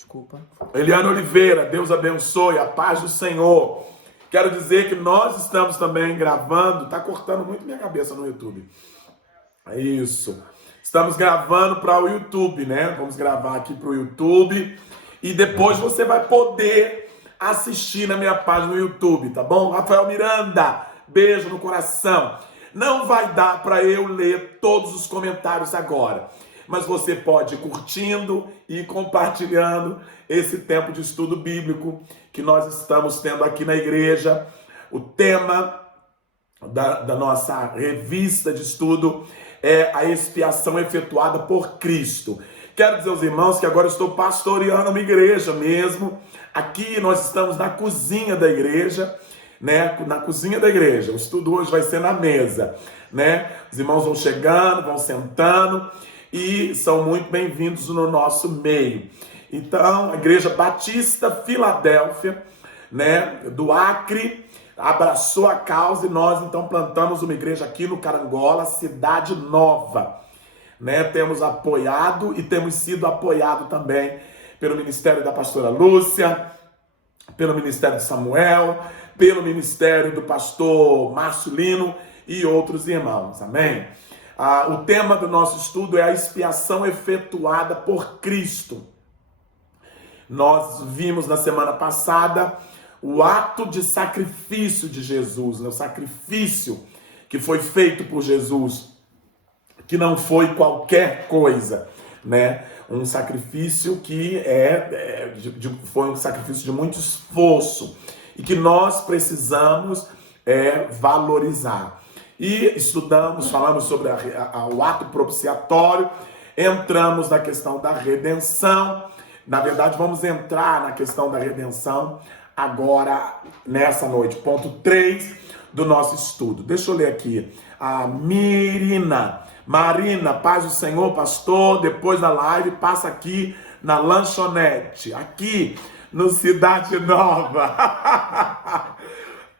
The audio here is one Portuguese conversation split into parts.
Desculpa. Eliane Oliveira, Deus abençoe, a paz do Senhor. Quero dizer que nós estamos também gravando, tá cortando muito minha cabeça no YouTube. É isso. Estamos gravando para o YouTube, né? Vamos gravar aqui para o YouTube e depois você vai poder assistir na minha página no YouTube, tá bom? Rafael Miranda, beijo no coração. Não vai dar para eu ler todos os comentários agora, mas você pode ir curtindo e compartilhando esse tempo de estudo bíblico que nós estamos tendo aqui na igreja. O tema da nossa revista de estudo é a expiação efetuada por Cristo. Quero dizer aos irmãos que agora eu estou pastoreando uma igreja mesmo. Aqui nós estamos na cozinha da igreja, né? Na cozinha da igreja. O estudo hoje vai ser na mesa, né? Os irmãos vão chegando, vão sentando e são muito bem-vindos no nosso meio. Então, a Igreja Batista Filadélfia, né, do Acre, abraçou a causa e nós então plantamos uma igreja aqui no Carangola, Cidade Nova, né? Temos apoiado e temos sido apoiado também pelo Ministério da Pastora Lúcia, pelo Ministério de Samuel, pelo Ministério do Pastor Márcio Lino e outros irmãos, amém? O tema do nosso estudo é a expiação efetuada por Cristo. Nós vimos na semana passada o ato de sacrifício de Jesus, né? O sacrifício que foi feito por Jesus, que não foi qualquer coisa, né? Um sacrifício que foi um sacrifício de muito esforço e que nós precisamos valorizar. E estudamos, falamos sobre o ato propiciatório, entramos na questão da redenção. Na verdade, vamos entrar na questão da redenção agora, nessa noite. Ponto 3 do nosso estudo. Deixa eu ler aqui. A Marina, paz do Senhor, pastor. Depois da live, passa aqui na lanchonete, aqui no Cidade Nova.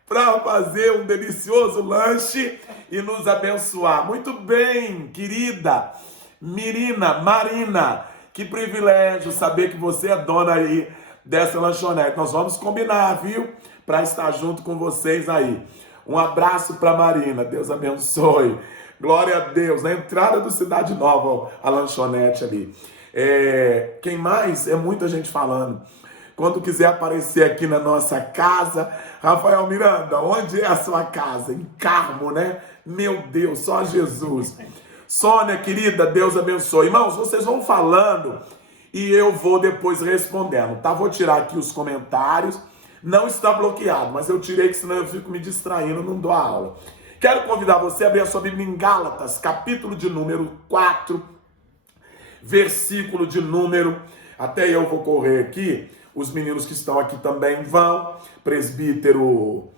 Para fazer um delicioso lanche e nos abençoar. Muito bem, querida Marina, que privilégio saber que você é dona aí dessa lanchonete. Nós vamos combinar, viu? Para estar junto com vocês aí. Um abraço para Marina, Deus abençoe. Glória a Deus. Na entrada do Cidade Nova, ó, a lanchonete ali. Quem mais? É muita gente falando. Quando quiser aparecer aqui na nossa casa, Rafael Miranda, onde é a sua casa? Em Carmo, né? Meu Deus, só Jesus. Sônia, querida, Deus abençoe. Irmãos, vocês vão falando e eu vou depois respondendo, tá? Vou tirar aqui os comentários. Não está bloqueado, mas eu tirei que senão eu fico me distraindo, não dou a aula. Quero convidar você a abrir a sua Bíblia em Gálatas, capítulo de número 4, versículo de número... Até eu vou correr aqui. Os meninos que estão aqui também vão, presbítero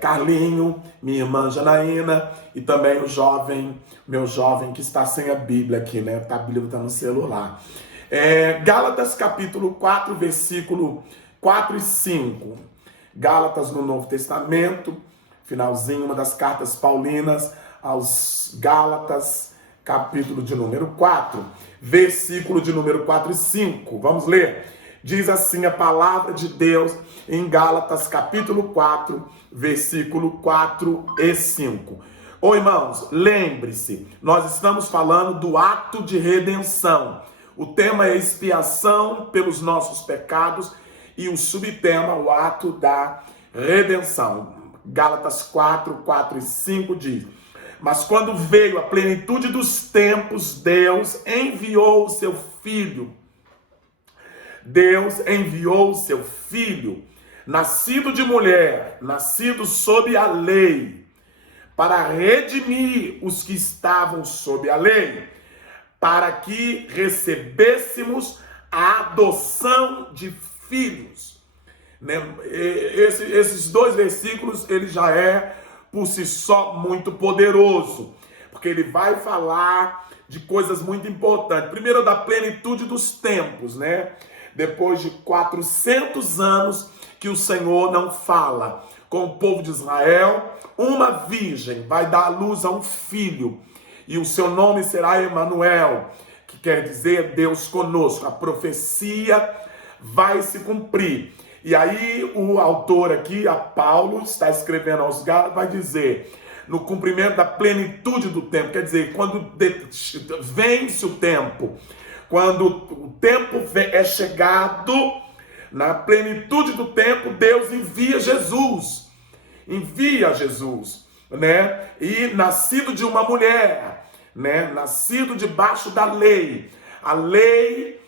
Carlinho, minha irmã Janaína e também meu jovem que está sem a Bíblia aqui, né? A Bíblia está no celular. Gálatas capítulo 4, versículo 4 e 5. Gálatas no Novo Testamento, finalzinho, uma das cartas paulinas aos Gálatas, capítulo de número 4, versículo de número 4 e 5. Vamos ler? Diz assim a palavra de Deus em Gálatas capítulo 4, versículo 4 e 5. Ô irmãos, lembre-se, nós estamos falando do ato de redenção. O tema é expiação pelos nossos pecados e o subtema, o ato da redenção. Gálatas 4, 4 e 5 diz: mas quando veio a plenitude dos tempos, Deus enviou o seu Filho. Deus enviou o seu Filho, nascido de mulher, nascido sob a lei, para redimir os que estavam sob a lei, para que recebêssemos a adoção de filhos. Esses dois versículos, ele já é por si só muito poderoso, porque ele vai falar de coisas muito importantes. Primeiro, da plenitude dos tempos, né? Depois de 400 anos que o Senhor não fala com o povo de Israel, uma virgem vai dar à luz a um filho, e o seu nome será Emanuel, que quer dizer Deus conosco. A profecia vai se cumprir. E aí o autor aqui, a Paulo, está escrevendo aos Gálatas, vai dizer, no cumprimento da plenitude do tempo, quer dizer, quando vence o tempo, quando o tempo é chegado, na plenitude do tempo, Deus envia Jesus, né? E nascido de uma mulher, né? Nascido debaixo da lei, a lei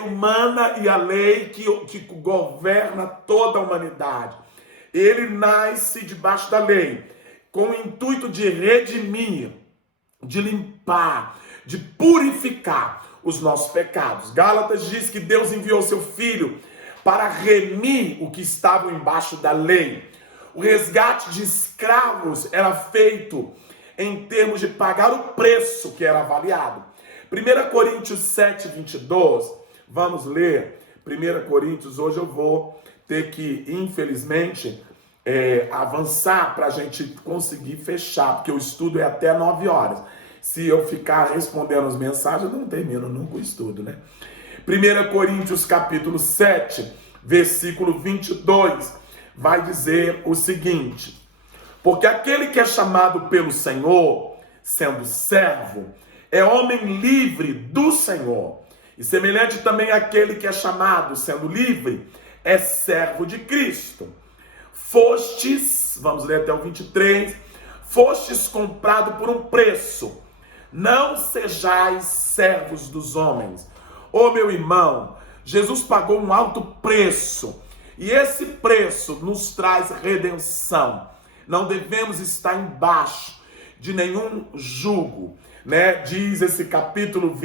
humana e a lei que governa toda a humanidade. Ele nasce debaixo da lei, com o intuito de redimir, de limpar, de purificar os nossos pecados. Gálatas diz que Deus enviou seu Filho para remir o que estava embaixo da lei. O resgate de escravos era feito em termos de pagar o preço que era avaliado. 1 Coríntios 7, 22, vamos ler 1 Coríntios. Hoje eu vou ter que, infelizmente, avançar para a gente conseguir fechar, porque o estudo é até 9 horas. Se eu ficar respondendo as mensagens, eu não termino nunca o estudo, né? 1 Coríntios capítulo 7, versículo 22, vai dizer o seguinte: porque aquele que é chamado pelo Senhor, sendo servo, é homem livre do Senhor. E semelhante também àquele que é chamado, sendo livre, é servo de Cristo. Fostes, vamos ler até o 23, fostes comprado por um preço. Não sejais servos dos homens. Ô meu irmão, Jesus pagou um alto preço. E esse preço nos traz redenção. Não devemos estar embaixo de nenhum jugo, né? Diz esse capítulo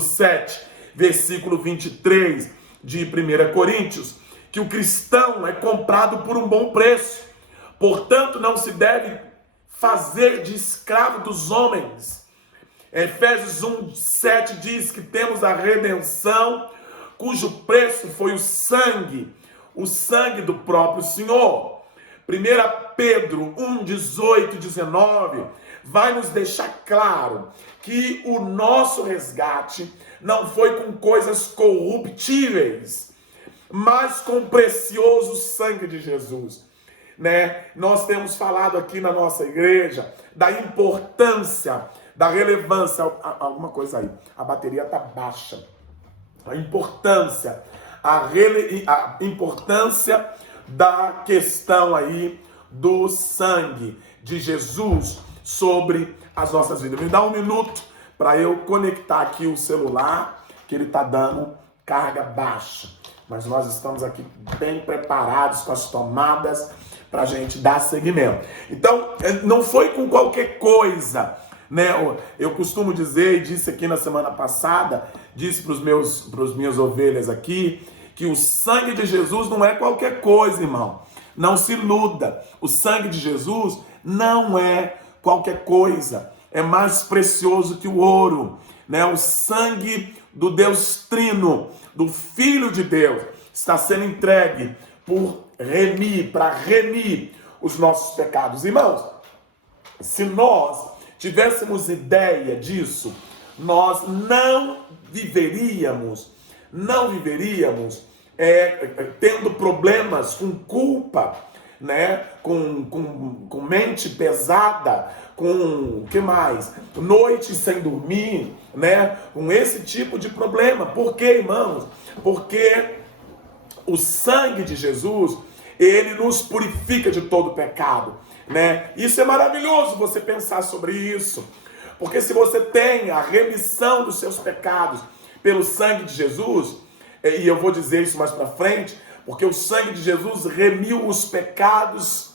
7, versículo 23 de 1 Coríntios, que o cristão é comprado por um bom preço. Portanto, não se deve fazer de escravo dos homens. Efésios 1:7 diz que temos a redenção, cujo preço foi o sangue do próprio Senhor. 1 Pedro 1:18 e 19 vai nos deixar claro que o nosso resgate não foi com coisas corruptíveis, mas com o precioso sangue de Jesus, né? Nós temos falado aqui na nossa igreja da importância, da relevância. Alguma coisa aí, a bateria tá baixa. A importância da questão aí do sangue de Jesus sobre as nossas vidas. Me dá um minuto para eu conectar aqui o celular, que ele está dando carga baixa. Mas nós estamos aqui bem preparados com as tomadas para a gente dar seguimento. Então, não foi com qualquer coisa, né? Eu costumo dizer, e disse aqui na semana passada, disse para as minhas ovelhas aqui, que o sangue de Jesus não é qualquer coisa, irmão. Não se iluda. O sangue de Jesus não é qualquer coisa. É mais precioso que o ouro, né? O sangue do Deus Trino, do Filho de Deus, está sendo entregue para remir os nossos pecados. Irmãos, se nós tivéssemos ideia disso, nós não viveríamos tendo problemas com culpa, né? Com mente pesada, com o que mais? Noite sem dormir, né? Com esse tipo de problema. Por quê, irmãos? Porque o sangue de Jesus, ele nos purifica de todo pecado, né? Isso é maravilhoso você pensar sobre isso. Porque se você tem a remissão dos seus pecados pelo sangue de Jesus, e eu vou dizer isso mais para frente, porque o sangue de Jesus remiu os pecados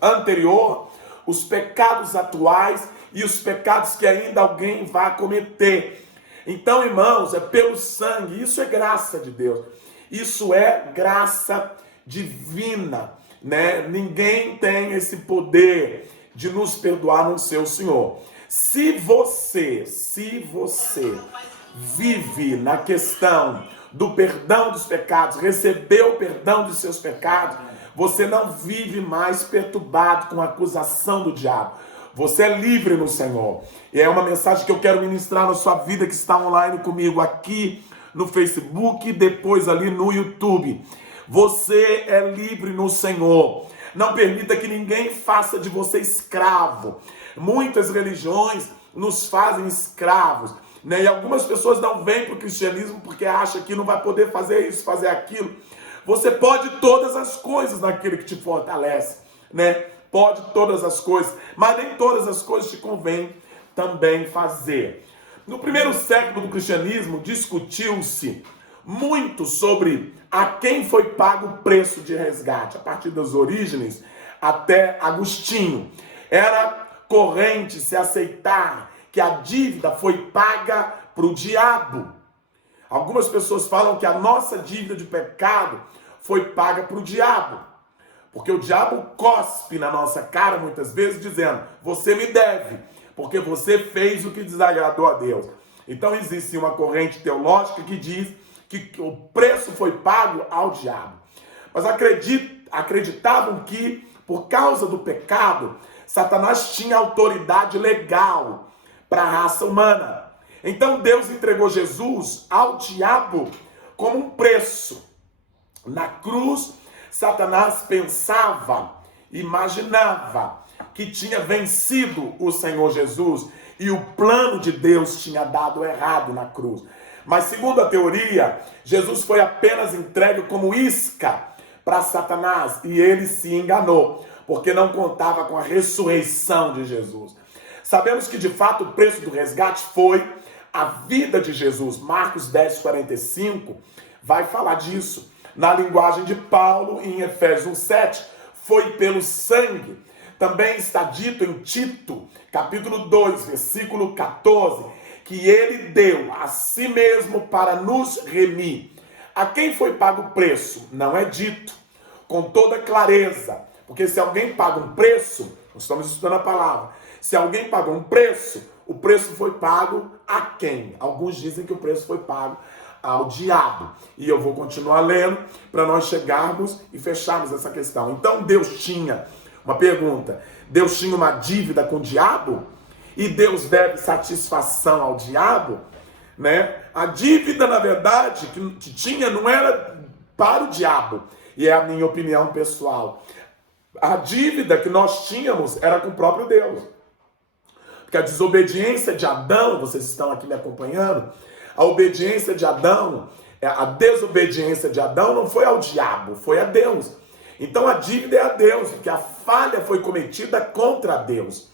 anterior, os pecados atuais e os pecados que ainda alguém vai cometer. Então, irmãos, é pelo sangue, isso é graça de Deus. Isso é graça divina, né? Ninguém tem esse poder de nos perdoar, não ser o Senhor. Se você vive na questão do perdão dos pecados, recebeu o perdão dos seus pecados, você não vive mais perturbado com a acusação do diabo. Você é livre no Senhor. E é uma mensagem que eu quero ministrar na sua vida que está online comigo aqui no Facebook e depois ali no YouTube. Você é livre no Senhor. Não permita que ninguém faça de você escravo. Muitas religiões nos fazem escravos, né? E algumas pessoas não vêm para o cristianismo porque acham que não vai poder fazer isso, fazer aquilo. Você pode todas as coisas naquele que te fortalece, né? Pode todas as coisas, mas nem todas as coisas te convém também fazer. No primeiro século do cristianismo, discutiu-se muito sobre a quem foi pago o preço de resgate, a partir das origens até Agostinho. Era corrente se aceitar que a dívida foi paga para o diabo. Algumas pessoas falam que a nossa dívida de pecado foi paga para o diabo. Porque o diabo cospe na nossa cara muitas vezes dizendo, você me deve, porque você fez o que desagradou a Deus. Então existe uma corrente teológica que diz que o preço foi pago ao diabo. Mas acreditavam que, por causa do pecado, Satanás tinha autoridade legal para a raça humana. Então Deus entregou Jesus ao diabo como um preço. Na cruz, Satanás pensava, imaginava que tinha vencido o Senhor Jesus e o plano de Deus tinha dado errado na cruz. Mas segundo a teoria, Jesus foi apenas entregue como isca para Satanás e ele se enganou, porque não contava com a ressurreição de Jesus. Sabemos que de fato o preço do resgate foi a vida de Jesus. Marcos 10:45 vai falar disso. Na linguagem de Paulo, em Efésios 7, foi pelo sangue. Também está dito em Tito, capítulo 2, versículo 14, que ele deu a si mesmo para nos remir. A quem foi pago o preço? Não é dito com toda clareza, porque se alguém paga um preço, nós estamos estudando a palavra, se alguém pagou um preço, o preço foi pago a quem? Alguns dizem que o preço foi pago ao diabo. E eu vou continuar lendo para nós chegarmos e fecharmos essa questão. Então Deus tinha, uma pergunta, Deus tinha uma dívida com o diabo? E Deus deve satisfação ao diabo? Né? A dívida, na verdade, que tinha não era para o diabo. E é a minha opinião pessoal. A dívida que nós tínhamos era com o próprio Deus. Porque a desobediência de Adão, vocês estão aqui me acompanhando, a obediência de Adão, a desobediência de Adão não foi ao diabo, foi a Deus. Então a dívida é a Deus, porque a falha foi cometida contra Deus,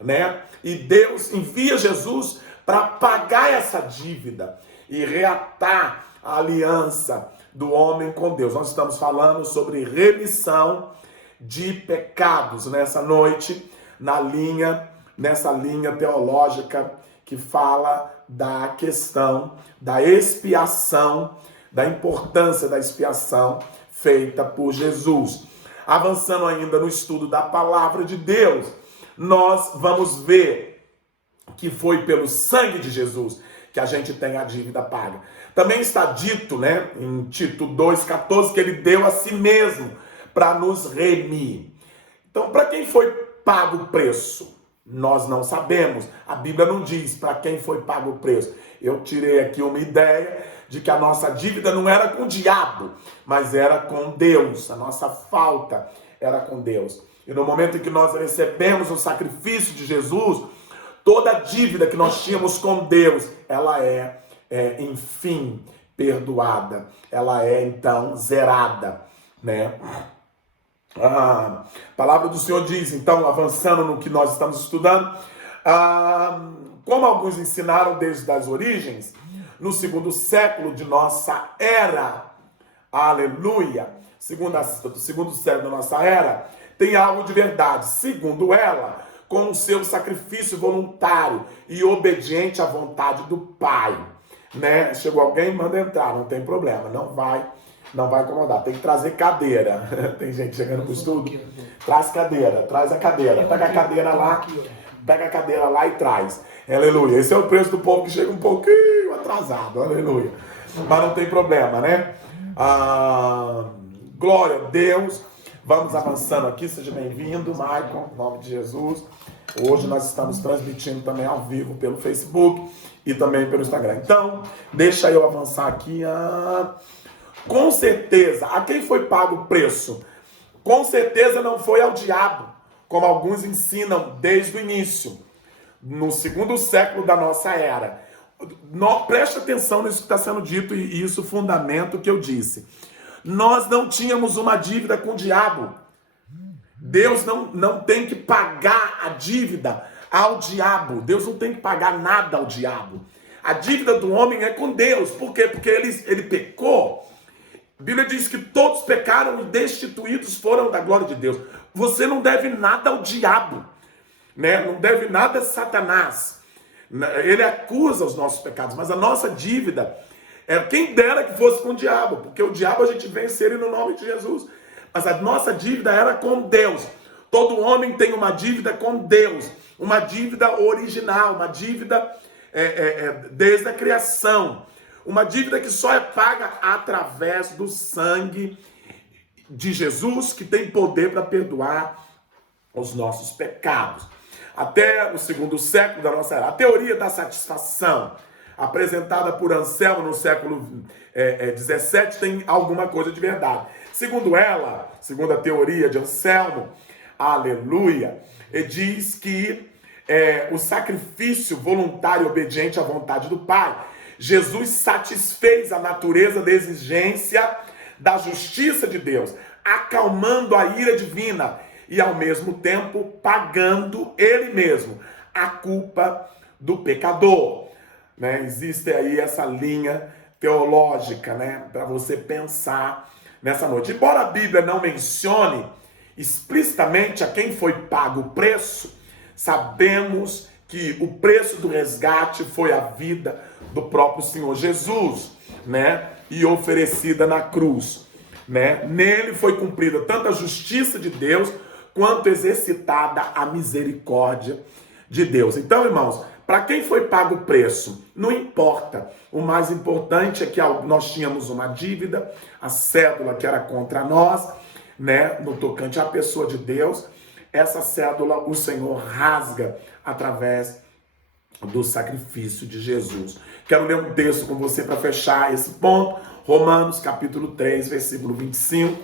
né? E Deus envia Jesus para pagar essa dívida e reatar a aliança do homem com Deus. Nós estamos falando sobre remissão de pecados nessa noite, nessa linha teológica que fala da questão da expiação, da importância da expiação feita por Jesus. Avançando ainda no estudo da palavra de Deus, nós vamos ver que foi pelo sangue de Jesus que a gente tem a dívida paga. Também está dito, né, em Tito 2,14, que ele deu a si mesmo para nos remir. Então, para quem foi pago o preço? Nós não sabemos. A Bíblia não diz para quem foi pago o preço. Eu tirei aqui uma ideia de que a nossa dívida não era com o diabo, mas era com Deus. A nossa falta era com Deus. E no momento em que nós recebemos o sacrifício de Jesus, toda a dívida que nós tínhamos com Deus, ela enfim, perdoada. Ela é, então, zerada, né? A palavra do Senhor diz, então, avançando no que nós estamos estudando, como alguns ensinaram desde as origens, no segundo século de nossa era, aleluia, segundo século da nossa era, tem algo de verdade, segundo ela, com o seu sacrifício voluntário e obediente à vontade do Pai, né? Chegou alguém, manda entrar, não tem problema, não vai incomodar. Tem que trazer cadeira. Tem gente chegando pro estudo. Traz cadeira, traz a cadeira. Pega a cadeira lá e traz. Aleluia. Esse é o preço do povo que chega um pouquinho atrasado. Aleluia. Mas não tem problema, né? Glória a Deus. Vamos avançando aqui. Seja bem-vindo, Maicon, em nome de Jesus. Hoje nós estamos transmitindo também ao vivo pelo Facebook e também pelo Instagram. Então, deixa eu avançar aqui. Com certeza, a quem foi pago o preço? Com certeza não foi ao diabo, como alguns ensinam desde o início, no segundo século da nossa era. Preste atenção nisso que está sendo dito e isso fundamenta o que eu disse. Nós não tínhamos uma dívida com o diabo. Deus não tem que pagar a dívida ao diabo. Deus não tem que pagar nada ao diabo. A dívida do homem é com Deus. Por quê? Porque ele pecou. A Bíblia diz que todos pecaram e destituídos foram da glória de Deus. Você não deve nada ao diabo, né? Não deve nada a Satanás. Ele acusa os nossos pecados, mas a nossa dívida é quem dera que fosse com o diabo, porque o diabo a gente vence ele no nome de Jesus. Mas a nossa dívida era com Deus. Todo homem tem uma dívida com Deus, uma dívida original, uma dívida desde a criação. Uma dívida que só é paga através do sangue de Jesus, que tem poder para perdoar os nossos pecados. Até o segundo século da nossa era, a teoria da satisfação, apresentada por Anselmo no século 17, tem alguma coisa de verdade. Segundo ela, segundo a teoria de Anselmo, aleluia, diz que o sacrifício voluntário e obediente à vontade do Pai, Jesus satisfez a natureza da exigência da justiça de Deus, acalmando a ira divina e, ao mesmo tempo, pagando ele mesmo a culpa do pecador. Né? Existe aí essa linha teológica, né, para você pensar nessa noite. Embora a Bíblia não mencione explicitamente a quem foi pago o preço, sabemos que o preço do resgate foi a vida do próprio Senhor Jesus, né? E oferecida na cruz, né? Nele foi cumprida tanto a justiça de Deus quanto exercitada a misericórdia de Deus. Então, irmãos, para quem foi pago o preço, não importa. O mais importante é que nós tínhamos uma dívida, a cédula que era contra nós, né? No tocante à pessoa de Deus, essa cédula o Senhor rasga através do sacrifício de Jesus. Quero ler um texto com você para fechar esse ponto. Romanos capítulo 3, versículo 25,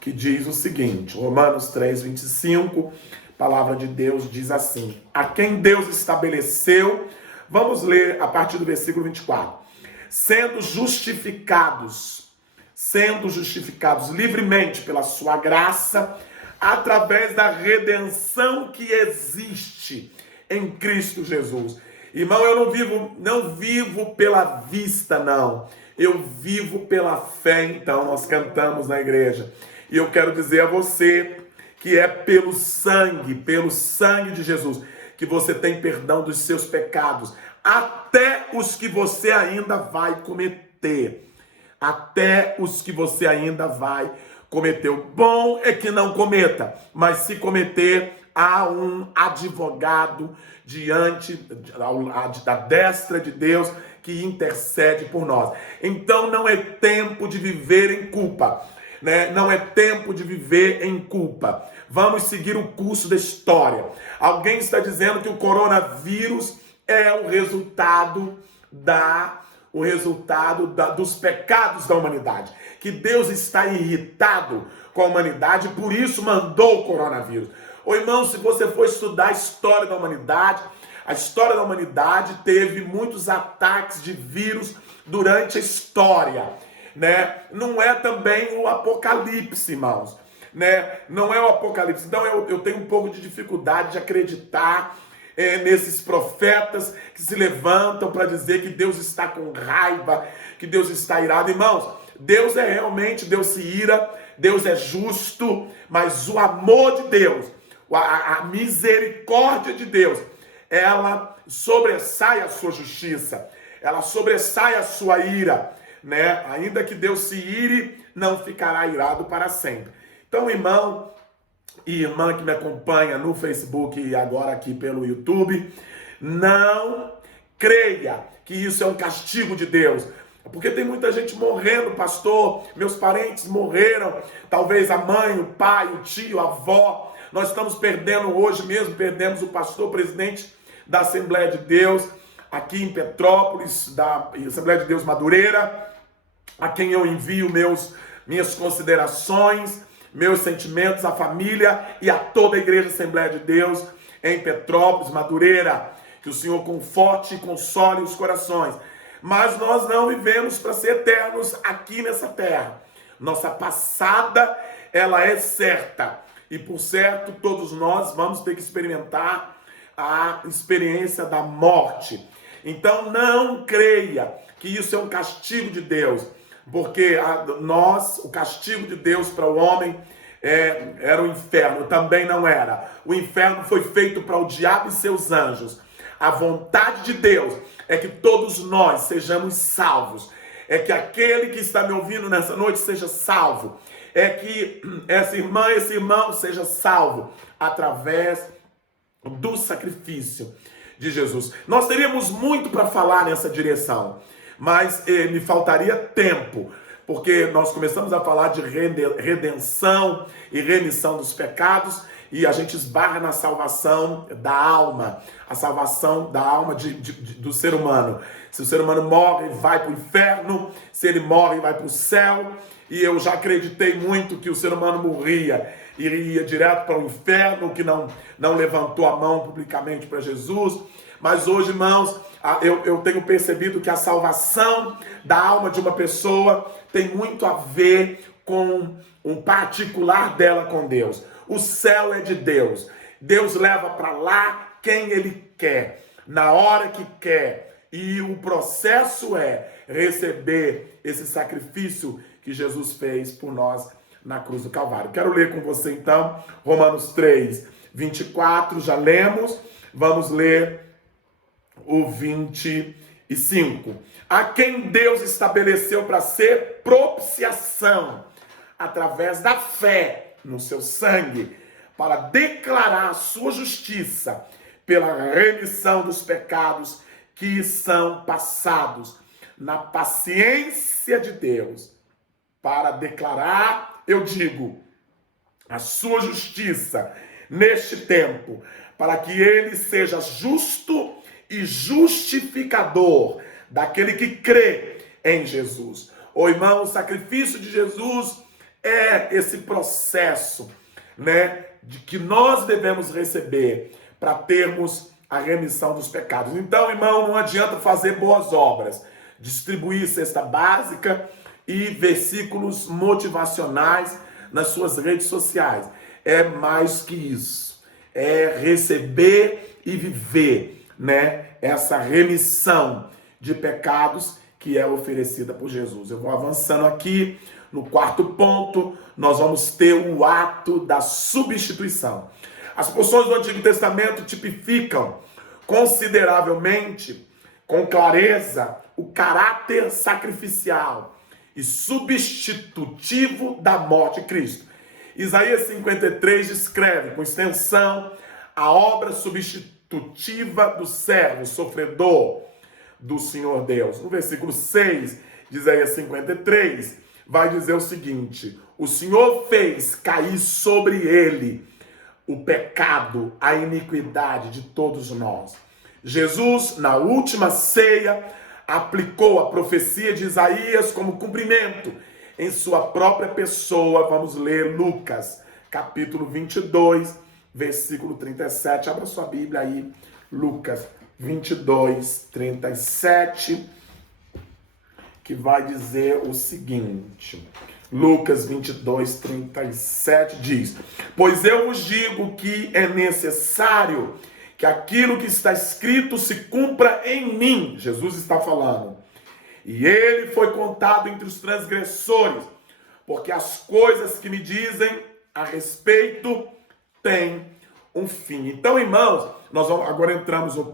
que diz o seguinte. Romanos 3, 25, a palavra de Deus diz assim: a quem Deus estabeleceu, vamos ler a partir do versículo 24. Sendo justificados livremente pela sua graça, através da redenção que existe em Cristo Jesus. Irmão, eu não vivo pela vista, não. Eu vivo pela fé, então. Nós cantamos na igreja. E eu quero dizer a você que é pelo sangue de Jesus, que você tem perdão dos seus pecados, até os que você ainda vai cometer. Até os que você ainda vai cometer. O bom é que não cometa, mas se cometer, há um advogado diante da destra de Deus que intercede por nós. Então não é tempo de viver em culpa, né? Não é tempo de viver em culpa. Vamos seguir o curso da história. Alguém está dizendo que o coronavírus é o resultado dos pecados da humanidade, que Deus está irritado com a humanidade, por isso mandou o coronavírus. Ô irmão, se você for estudar a história da humanidade, a história da humanidade teve muitos ataques de vírus durante a história, né? Não é também o apocalipse, irmãos, né? Não é o apocalipse. Então eu tenho um pouco de dificuldade de acreditar nesses profetas que se levantam para dizer que Deus está com raiva, que Deus está irado. Irmãos, Deus se ira, Deus é justo, mas o amor de Deus, a misericórdia de Deus, ela sobressai a sua justiça, ela sobressai a sua ira, né? Ainda que Deus se ire, não ficará irado para sempre. Então, irmão e irmã que me acompanha no Facebook e agora aqui pelo YouTube, não creia que isso é um castigo de Deus. Porque tem muita gente morrendo, pastor, meus parentes morreram, talvez a mãe, o pai, o tio, a avó. Nós estamos perdendo hoje mesmo, perdemos o pastor, presidente da Assembleia de Deus, aqui em Petrópolis, da Assembleia de Deus Madureira, a quem eu envio minhas considerações, meus sentimentos, à família e a toda a Igreja Assembleia de Deus em Petrópolis, Madureira. Que o Senhor conforte e console os corações. Mas nós não vivemos para ser eternos aqui nessa terra. Nossa passada, ela é certa. E por certo, todos nós vamos ter que experimentar a experiência da morte. Então não creia que isso é um castigo de Deus. Porque o castigo de Deus para o homem era o inferno. Também não era. O inferno foi feito para o diabo e seus anjos. A vontade de Deus é que todos nós sejamos salvos. É que aquele que está me ouvindo nessa noite seja salvo. É que essa irmã, esse irmão seja salvo através do sacrifício de Jesus. Nós teríamos muito para falar nessa direção, mas me faltaria tempo, porque nós começamos a falar de redenção e remissão dos pecados, e a gente esbarra na salvação da alma, a salvação da alma do ser humano. Se o ser humano morre, vai para o inferno, se ele morre, vai para o céu, e eu já acreditei muito que o ser humano morria, iria direto para o inferno, que não levantou a mão publicamente para Jesus. Mas hoje, irmãos, eu tenho percebido que a salvação da alma de uma pessoa tem muito a ver com um particular dela com Deus. O céu é de Deus. Deus leva para lá quem Ele quer, na hora que quer. E o processo é receber esse sacrifício que Jesus fez por nós na cruz do Calvário. Quero ler com você, então, Romanos 3, 24. Já lemos. Vamos ler o 25. A quem Deus estabeleceu para ser propiciação, através da fé no seu sangue, para declarar a sua justiça pela remissão dos pecados que são passados na paciência de Deus, para declarar, eu digo, a sua justiça neste tempo, para que ele seja justo e justificador daquele que crê em Jesus. Ô irmão, o sacrifício de Jesus é esse processo, de que nós devemos receber para termos a remissão dos pecados. Então, irmão, não adianta fazer boas obras, distribuir cesta básica e versículos motivacionais nas suas redes sociais. É mais que isso. É receber e viver, essa remissão de pecados que é oferecida por Jesus. Eu vou avançando aqui. No quarto ponto, nós vamos ter o ato da substituição. As porções do Antigo Testamento tipificam consideravelmente, com clareza, o caráter sacrificial e substitutivo da morte de Cristo. Isaías 53 descreve com extensão a obra substitutiva do servo sofredor do Senhor Deus. No versículo 6 de Isaías 53, vai dizer o seguinte: o Senhor fez cair sobre ele o pecado, a iniquidade de todos nós. Jesus, na última ceia, aplicou a profecia de Isaías como cumprimento em sua própria pessoa. Vamos ler Lucas, capítulo 22, versículo 37. Abra sua Bíblia aí, Lucas 22, 37, que vai dizer o seguinte. Lucas 22, 37 diz: pois eu vos digo que é necessário que aquilo que está escrito se cumpra em mim. Jesus está falando. E ele foi contado entre os transgressores, porque as coisas que me dizem a respeito têm um fim. Então, irmãos, nós agora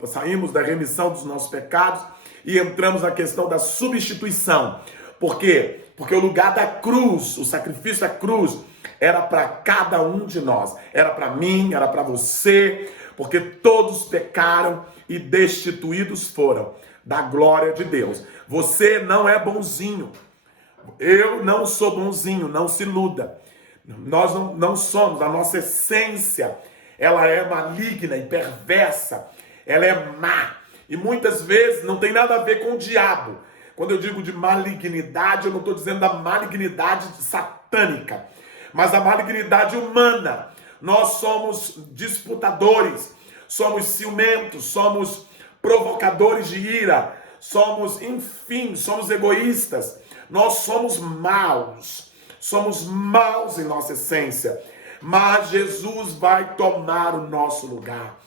saímos da remissão dos nossos pecados e entramos na questão da substituição. Por quê? Porque o lugar da cruz, o sacrifício da cruz, era para cada um de nós. Era para mim, era para você, porque todos pecaram e destituídos foram da glória de Deus. Você não é bonzinho. Eu não sou bonzinho, não se iluda. Nós não somos, a nossa essência, ela é maligna e perversa. Ela é má. E muitas vezes não tem nada a ver com o diabo. Quando eu digo de malignidade, eu não estou dizendo da malignidade satânica, mas a malignidade humana. Nós somos disputadores, somos ciumentos, somos provocadores de ira, somos, enfim, somos egoístas. Nós somos maus em nossa essência. Mas Jesus vai tomar o nosso lugar.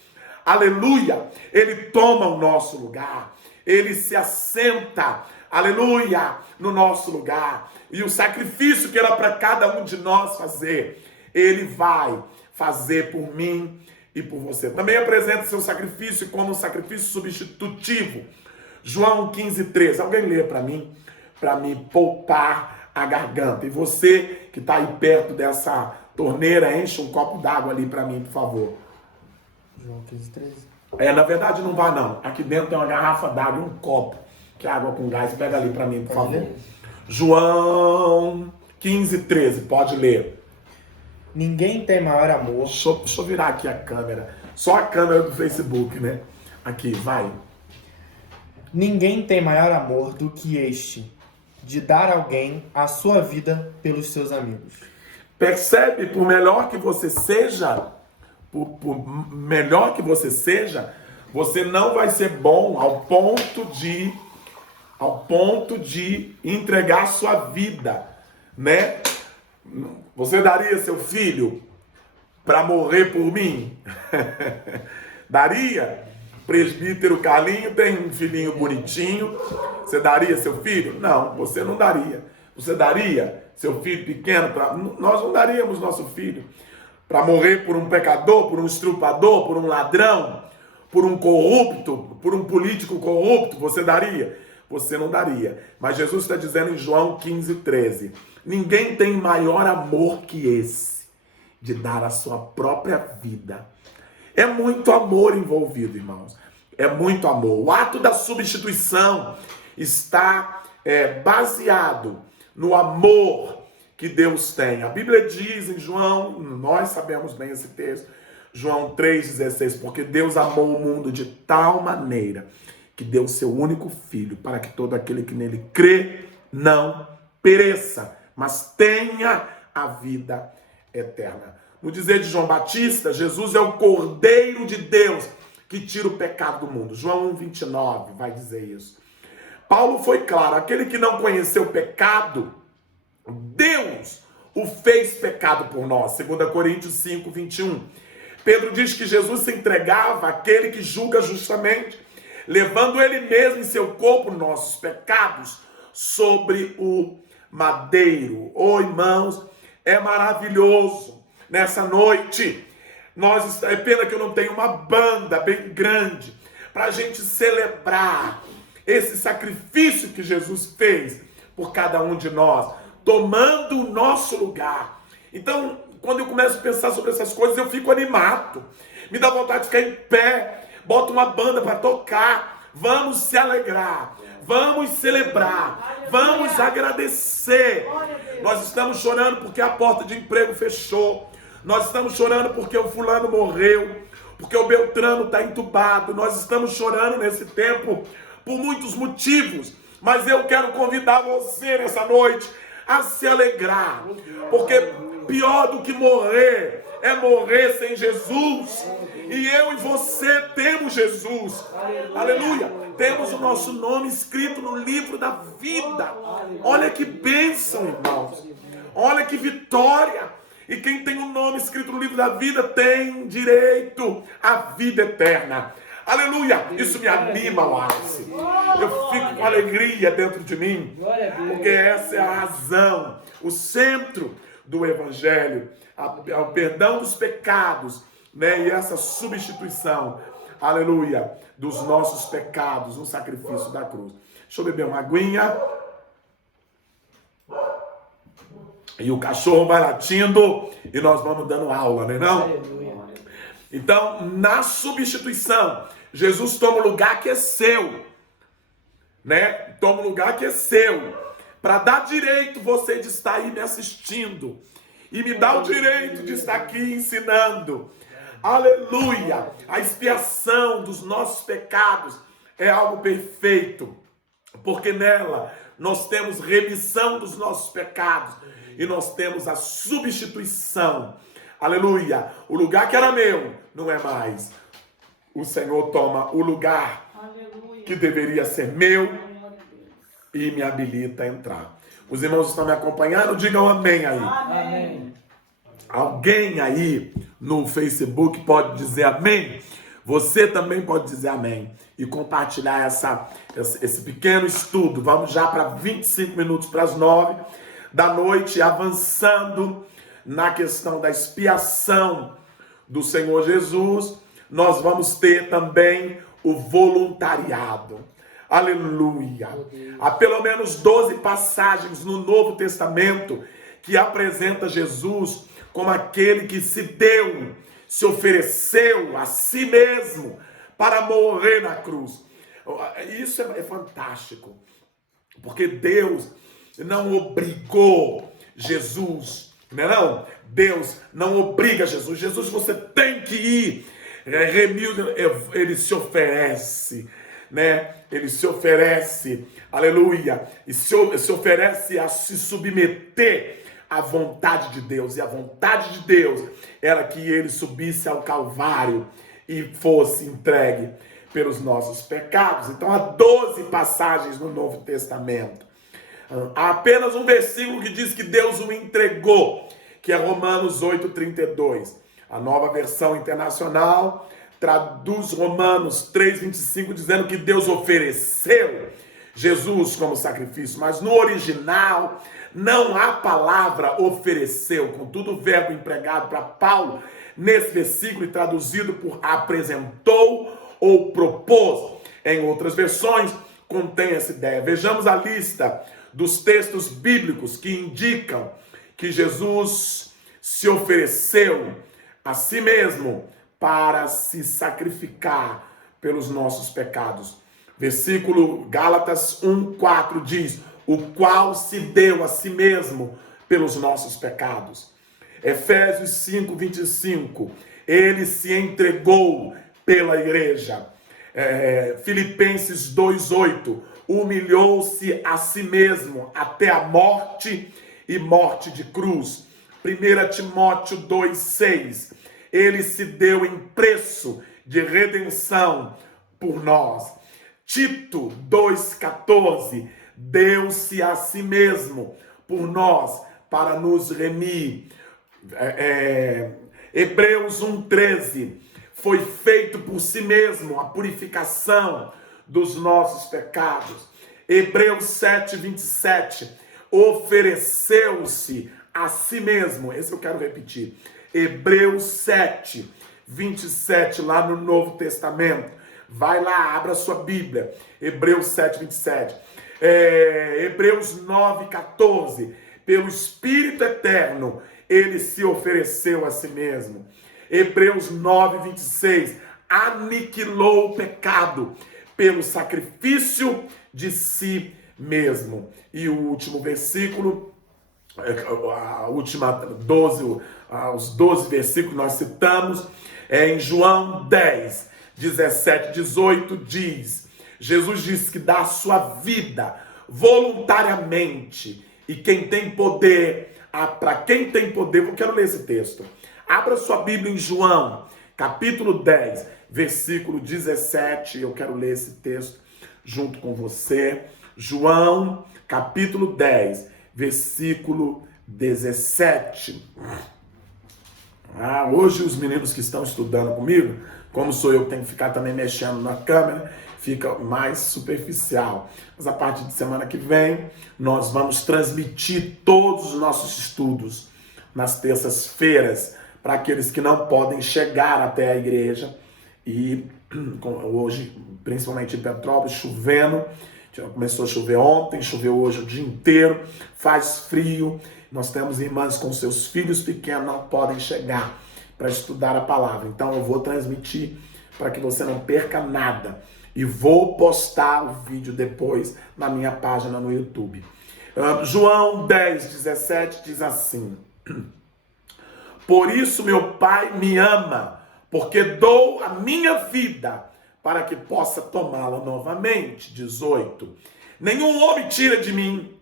Aleluia! Ele toma o nosso lugar. Ele se assenta, aleluia, no nosso lugar. E o sacrifício que era para cada um de nós fazer, ele vai fazer por mim e por você. Também apresenta seu sacrifício como um sacrifício substitutivo. João 15:13. Alguém lê para mim me poupar a garganta. E você que está aí perto dessa torneira, enche um copo d'água ali para mim, por favor. João 15:13. Na verdade não vai não. Aqui dentro tem uma garrafa d'água e um copo, que é água com gás. Pega ali para mim, por favor. Ler? João 15:13. Pode ler. Ninguém tem maior amor. Deixa eu virar aqui a câmera. Só a câmera do Facebook, né? Aqui, vai. Ninguém tem maior amor do que este, de dar alguém a sua vida pelos seus amigos. Percebe? Por melhor que você seja, melhor que você seja, você não vai ser bom ao ponto de entregar sua vida, né? Você daria seu filho para morrer por mim? Daria? Presbítero Carlinho tem um filhinho bonitinho. Você daria seu filho? Não, você não daria. Você daria seu filho pequeno? Nós não daríamos nosso filho para morrer por um pecador, por um estrupador, por um ladrão, por um corrupto, por um político corrupto. Você daria? Você não daria. Mas Jesus está dizendo em João 15:13: ninguém tem maior amor que esse, de dar a sua própria vida. É muito amor envolvido, irmãos. É muito amor. O ato da substituição está baseado no amor que Deus tem. A Bíblia diz em João, nós sabemos bem esse texto, João 3,16, porque Deus amou o mundo de tal maneira que deu o seu único filho, para que todo aquele que nele crê não pereça, mas tenha a vida eterna. No dizer de João Batista, Jesus é o Cordeiro de Deus que tira o pecado do mundo. João 1,29 vai dizer isso. Paulo foi claro: aquele que não conheceu o pecado, Deus o fez pecado por nós. 2 Coríntios 5:21. Pedro diz que Jesus se entregava àquele que julga justamente, levando ele mesmo em seu corpo nossos pecados sobre o madeiro. Oh, irmãos, é maravilhoso. Nessa noite, é pena que eu não tenho uma banda bem grande para a gente celebrar esse sacrifício que Jesus fez por cada um de nós, tomando o nosso lugar. Então, quando eu começo a pensar sobre essas coisas, eu fico animado. Me dá vontade de ficar em pé, boto uma banda para tocar. Vamos se alegrar, vamos celebrar, vamos agradecer. Nós estamos chorando porque a porta de emprego fechou. Nós estamos chorando porque o fulano morreu, porque o Beltrano está entubado. Nós estamos chorando nesse tempo por muitos motivos. Mas eu quero convidar você nessa noite a se alegrar, porque pior do que morrer é morrer sem Jesus. E eu e você temos Jesus. Aleluia. Temos o nosso nome escrito no livro da vida. Olha que bênção, irmãos. Olha que vitória. E quem tem o nome escrito no livro da vida tem direito à vida eterna. Aleluia! Isso me anima, Wallace. Eu fico com alegria dentro de mim, porque essa é a razão, o centro do Evangelho, o perdão dos pecados, né? E essa substituição, aleluia, dos nossos pecados no sacrifício da cruz. Deixa eu beber uma aguinha. E o cachorro vai latindo e nós vamos dando aula, né, não? Então, na substituição, Jesus toma o lugar que é seu, né? Toma o lugar que é seu, para dar direito você de estar aí me assistindo e me dá o direito de estar aqui ensinando. Aleluia! A expiação dos nossos pecados é algo perfeito, porque nela nós temos remissão dos nossos pecados e nós temos a substituição. Aleluia! O lugar que era meu não é mais. O Senhor toma o lugar que deveria ser meu e me habilita a entrar. Os irmãos estão me acompanhando? Digam amém aí. Amém. Alguém aí no Facebook pode dizer amém? Você também pode dizer amém e compartilhar esse pequeno estudo. Vamos já para 25 minutos para as 9 da noite, avançando na questão da expiação do Senhor Jesus. Nós vamos ter também o voluntariado. Aleluia! Há pelo menos 12 passagens no Novo Testamento que apresenta Jesus como aquele que se deu, se ofereceu a si mesmo para morrer na cruz. Isso é fantástico, porque Deus não obrigou Jesus, não? Deus não obriga Jesus. Jesus, você tem que ir. Remildo, ele se oferece, né? Ele se oferece, aleluia, e se oferece a se submeter à vontade de Deus. E a vontade de Deus era que ele subisse ao Calvário e fosse entregue pelos nossos pecados. Então há 12 passagens no Novo Testamento. Há apenas um versículo que diz que Deus o entregou, que é Romanos 8:32. A Nova Versão Internacional traduz Romanos 3:25 dizendo que Deus ofereceu Jesus como sacrifício, mas no original não há palavra ofereceu, contudo o verbo empregado para Paulo nesse versículo e traduzido por apresentou ou propôs. Em outras versões contém essa ideia. Vejamos a lista dos textos bíblicos que indicam que Jesus se ofereceu a si mesmo para se sacrificar pelos nossos pecados. Versículo Gálatas 1:4 diz: o qual se deu a si mesmo pelos nossos pecados. Efésios 5:25, ele se entregou pela igreja. Filipenses 2:8, humilhou-se a si mesmo até a morte e morte de cruz. 1 Timóteo 2:6, ele se deu em preço de redenção por nós. Tito 2:14, deu-se a si mesmo por nós para nos remir. Hebreus 1:13, foi feito por si mesmo a purificação dos nossos pecados. Hebreus 7:27, ofereceu-se a si mesmo. Esse eu quero repetir. Hebreus 7:27, lá no Novo Testamento. Vai lá, abra sua Bíblia. Hebreus 7:27. Hebreus 9:14. Pelo Espírito Eterno, ele se ofereceu a si mesmo. Hebreus 9:26. Aniquilou o pecado pelo sacrifício de si mesmo. E o último versículo, os 12 versículos que nós citamos, em João 10, 17, 18, diz: Jesus disse que dá a sua vida voluntariamente, e quem tem poder, para quem tem poder, eu quero ler esse texto. Abra sua Bíblia em João, capítulo 10, versículo 17, eu quero ler esse texto junto com você. João, capítulo 10, versículo 17. Hoje os meninos que estão estudando comigo, como sou eu que tenho que ficar também mexendo na câmera, fica mais superficial. Mas a partir de semana que vem, nós vamos transmitir todos os nossos estudos nas terças-feiras para aqueles que não podem chegar até a igreja. E hoje, principalmente em Petrópolis, chovendo. Começou a chover ontem, choveu hoje o dia inteiro, faz frio. Nós temos irmãs com seus filhos pequenos, não podem chegar para estudar a palavra. Então eu vou transmitir para que você não perca nada. E vou postar o vídeo depois na minha página no YouTube. João 10, 17 diz assim: por isso meu Pai me ama, porque dou a minha vida para que possa tomá-la novamente. 18. Nenhum homem tira de mim,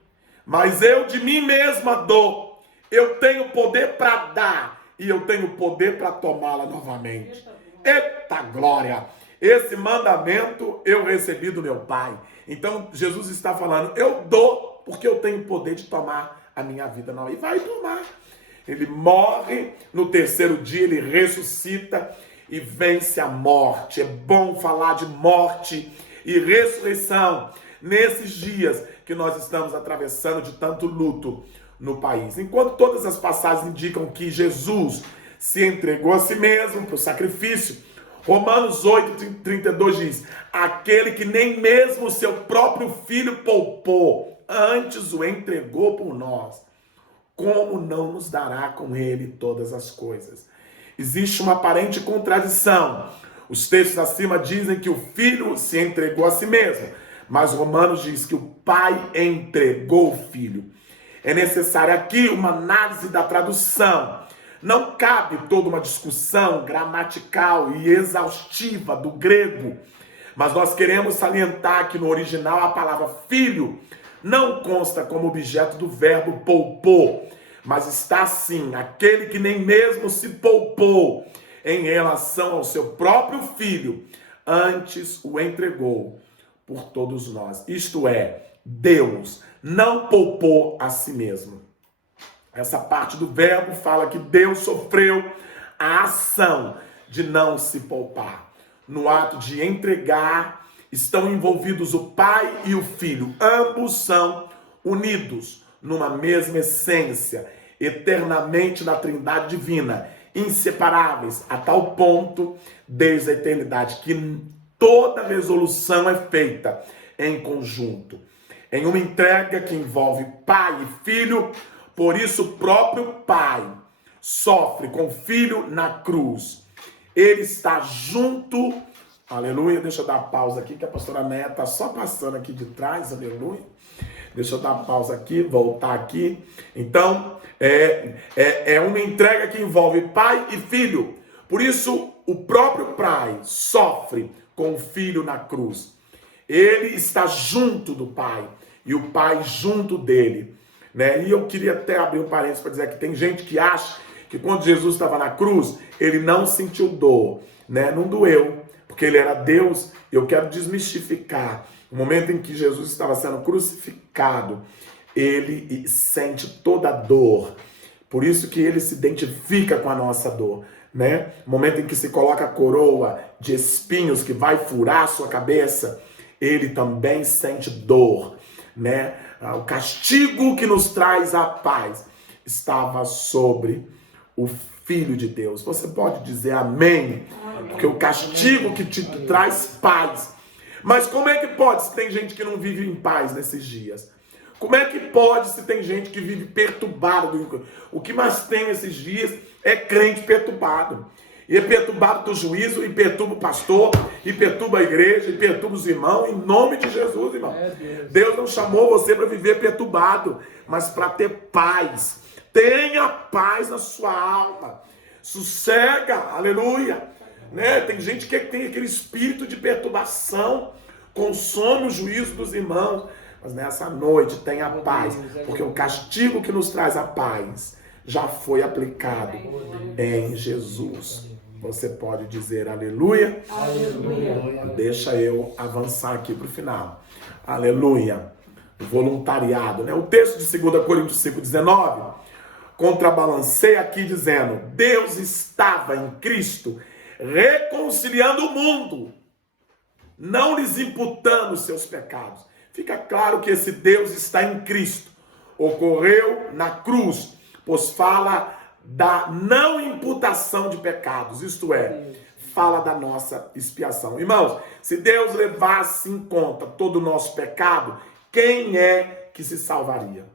mas eu de mim mesma dou. Eu tenho poder para dar e eu tenho poder para tomá-la novamente. Eita glória! Esse mandamento eu recebi do meu Pai. Então Jesus está falando, eu dou porque eu tenho poder de tomar a minha vida nova. E vai tomar. Ele morre, no terceiro dia ele ressuscita e vence a morte. É bom falar de morte e ressurreição nesses dias que nós estamos atravessando de tanto luto no país. Enquanto todas as passagens indicam que Jesus se entregou a si mesmo para o sacrifício, Romanos 8:32 diz, aquele que nem mesmo o seu próprio filho poupou, antes o entregou por nós, como não nos dará com ele todas as coisas? Existe uma aparente contradição. Os textos acima dizem que o filho se entregou a si mesmo, mas Romanos diz que o pai entregou o filho. É necessária aqui uma análise da tradução. Não cabe toda uma discussão gramatical e exaustiva do grego, mas nós queremos salientar que no original a palavra filho não consta como objeto do verbo poupou, mas está assim, aquele que nem mesmo se poupou em relação ao seu próprio filho, antes o entregou por todos nós. Isto é, Deus não poupou a si mesmo. Essa parte do verbo fala que Deus sofreu a ação de não se poupar. No ato de entregar, estão envolvidos o pai e o filho. Ambos são unidos numa mesma essência, eternamente na Trindade divina, inseparáveis, a tal ponto, desde a eternidade, que toda resolução é feita em conjunto. Em uma entrega que envolve pai e filho, por isso o próprio pai sofre com o filho na cruz. Ele está junto, aleluia, deixa eu dar pausa aqui, que a pastora Néia está só passando aqui de trás, aleluia. Deixa eu dar pausa aqui, voltar aqui. Então, é uma entrega que envolve pai e filho. Por isso, o próprio pai sofre com o filho na cruz. Ele está junto do pai e o pai junto dele. Né? E eu queria até abrir um parênteses para dizer que tem gente que acha que quando Jesus estava na cruz, ele não sentiu dor, né? Não doeu, porque ele era Deus. Eu quero desmistificar. No momento em que Jesus estava sendo crucificado, ele sente toda a dor. Por isso que ele se identifica com a nossa dor. Né? No momento em que se coloca a coroa de espinhos que vai furar a sua cabeça, ele também sente dor. Né? O castigo que nos traz a paz estava sobre o Filho de Deus. Você pode dizer amém? Porque o castigo que te traz paz. Mas como é que pode se tem gente que não vive em paz nesses dias? Como é que pode se tem gente que vive perturbado? O que mais tem nesses dias é crente perturbado. E é perturbado do juízo, e perturba o pastor, e perturba a igreja, e perturba os irmãos, em nome de Jesus, irmão. Deus não chamou você para viver perturbado, mas para ter paz. Tenha paz na sua alma. Sossega, aleluia. Né? Tem gente que tem aquele espírito de perturbação, consome o juízo dos irmãos. Mas nessa noite tenha paz, porque o castigo que nos traz a paz já foi aplicado em Jesus. Você pode dizer aleluia? Aleluia. Deixa eu avançar aqui para o final. Aleluia. Voluntariado, né? O texto de 2 Coríntios 5,19 contrabalanceia aqui dizendo: Deus estava em Cristo reconciliando o mundo, não lhes imputando os seus pecados. Fica claro que esse Deus está em Cristo. Ocorreu na cruz, pois fala da não imputação de pecados, isto é, fala da nossa expiação. Irmãos, se Deus levasse em conta todo o nosso pecado, quem é que se salvaria?